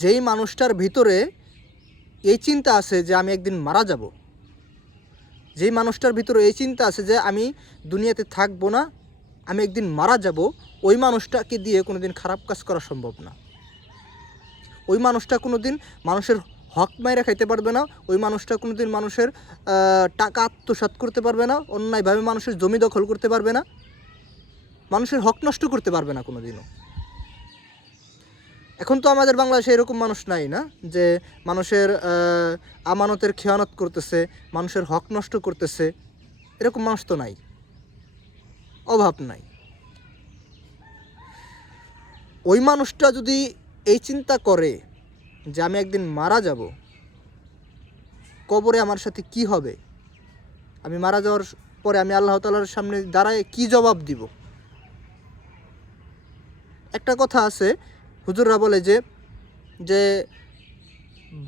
যেই মানুষটার ভিতরে এই চিন্তা আছে যে আমি একদিন মারা যাব, যেই মানুষটার ভিতরে এই চিন্তা আছে যে আমি দুনিয়াতে থাকব না, আমি একদিন মারা যাব, ওই মানুষটাকে দিয়ে কোনো দিন খারাপ কাজ করা সম্ভব না। ওই মানুষটা কোনো দিন মানুষের হক মাইরা খাইতে পারবে না, ওই মানুষটা কোনো দিন মানুষের টাকা আত্মসাৎ করতে পারবে না, অন্যায়ভাবে মানুষের জমি দখল করতে পারবে না, মানুষের হক নষ্ট করতে পারবে না কোনো দিনও এখন তো আমাদের বাংলাদেশে এরকম মানুষ নাই না যে মানুষের আমানতের খেয়ানত করতেছে, মানুষের হক নষ্ট করতেছে, এরকম মানুষ তো নাই। অভাব নাই। ওই মানুষটা যদি এই চিন্তা করে যে আমি একদিন মারা যাব, কবরে আমার সাথে কি হবে? আমি মারা যাওয়ার পরে আমি আল্লাহ তালার সামনে দাঁড়ায় কি জবাব দিব? একটা কথা আছে হুজুররা বলে যে যে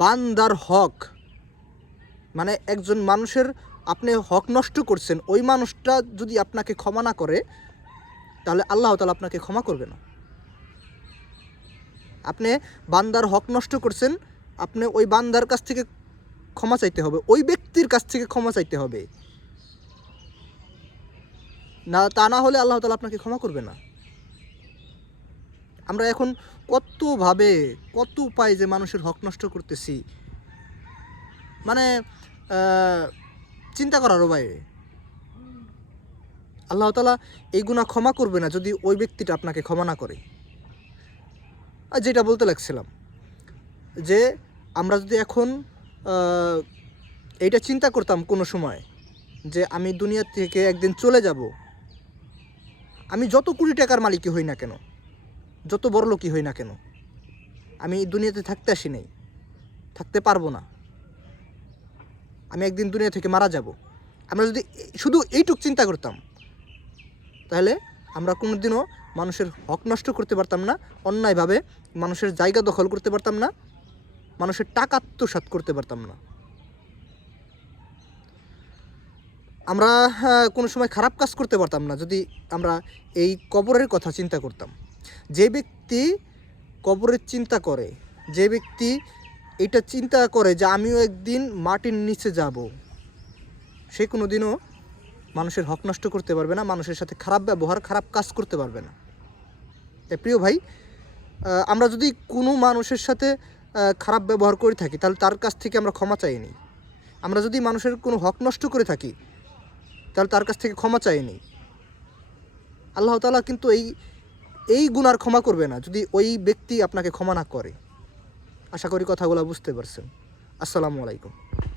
বান্দার হক মানে একজন মানুষের আপনি হক নষ্ট করছেন, ওই মানুষটা যদি আপনাকে ক্ষমা না করে, তাহলে আল্লাহ তালা আপনাকে ক্ষমা করবে না। আপনি বান্দার হক নষ্ট করছেন, আপনি ওই বান্দার কাছ থেকে ক্ষমা চাইতে হবে, ওই ব্যক্তির কাছ থেকে ক্ষমা চাইতে হবে। না, তা না হলে আল্লাহ তালা আপনাকে ক্ষমা করবে না। আমরা এখন কতভাবে, কত উপায় যে মানুষের হক নষ্ট করতেছি? মানে চিন্তা করারও বাইরে আল্লাহ তালা এই গুণা ক্ষমা করবে না যদি ওই ব্যক্তিটা আপনাকে ক্ষমা না করে। আর যেটা বলতে লাগছিলাম, যে আমরা যদি এখন এইটা চিন্তা করতাম কোনো সময়, যে আমি দুনিয়া থেকে একদিন চলে যাব। আমি যত কোটি টাকার মালিকই হই না কেন যত বড় লোকই হই না কেন আমি দুনিয়াতে থাকতে আসি নাই থাকতে পারব না। আমি একদিন দুনিয়া থেকে মারা যাব। আমরা যদি শুধু এইটুক চিন্তা করতাম তাহলে আমরা কোনোদিনও মানুষের হক নষ্ট করতে পারতাম না অন্যায়ভাবে মানুষের জায়গা দখল করতে পারতাম না মানুষের টাকা আত্মসাৎ করতে পারতাম না। আমরা হ্যাঁ, কোনো সময় খারাপ কাজ করতে পারতাম না যদি আমরা এই কবরের কথা চিন্তা করতাম। যে ব্যক্তি কবরের চিন্তা করে, যে ব্যক্তি এটা চিন্তা করে যে আমিও একদিন মাটির নিচে যাব, সে কোনো দিনও মানুষের হক নষ্ট করতে পারবে না, মানুষের সাথে খারাপ ব্যবহার, খারাপ কাজ করতে পারবে না। তাই প্রিয় ভাই আমরা যদি কোনো মানুষের সাথে খারাপ ব্যবহার করে থাকি, তাহলে তার কাছ থেকে আমরা ক্ষমা চাইনি। আমরা যদি মানুষের কোনো হক নষ্ট করে থাকি, তাহলে তার কাছ থেকে ক্ষমা চাইনি। আল্লাহ তাআলা কিন্তু এই এই গুনার ক্ষমা করবে না যদি ওই ব্যক্তি আপনাকে ক্ষমা না করে। আশা করি কথাগুলো বুঝতে পারছেন। আসসালামু আলাইকুম।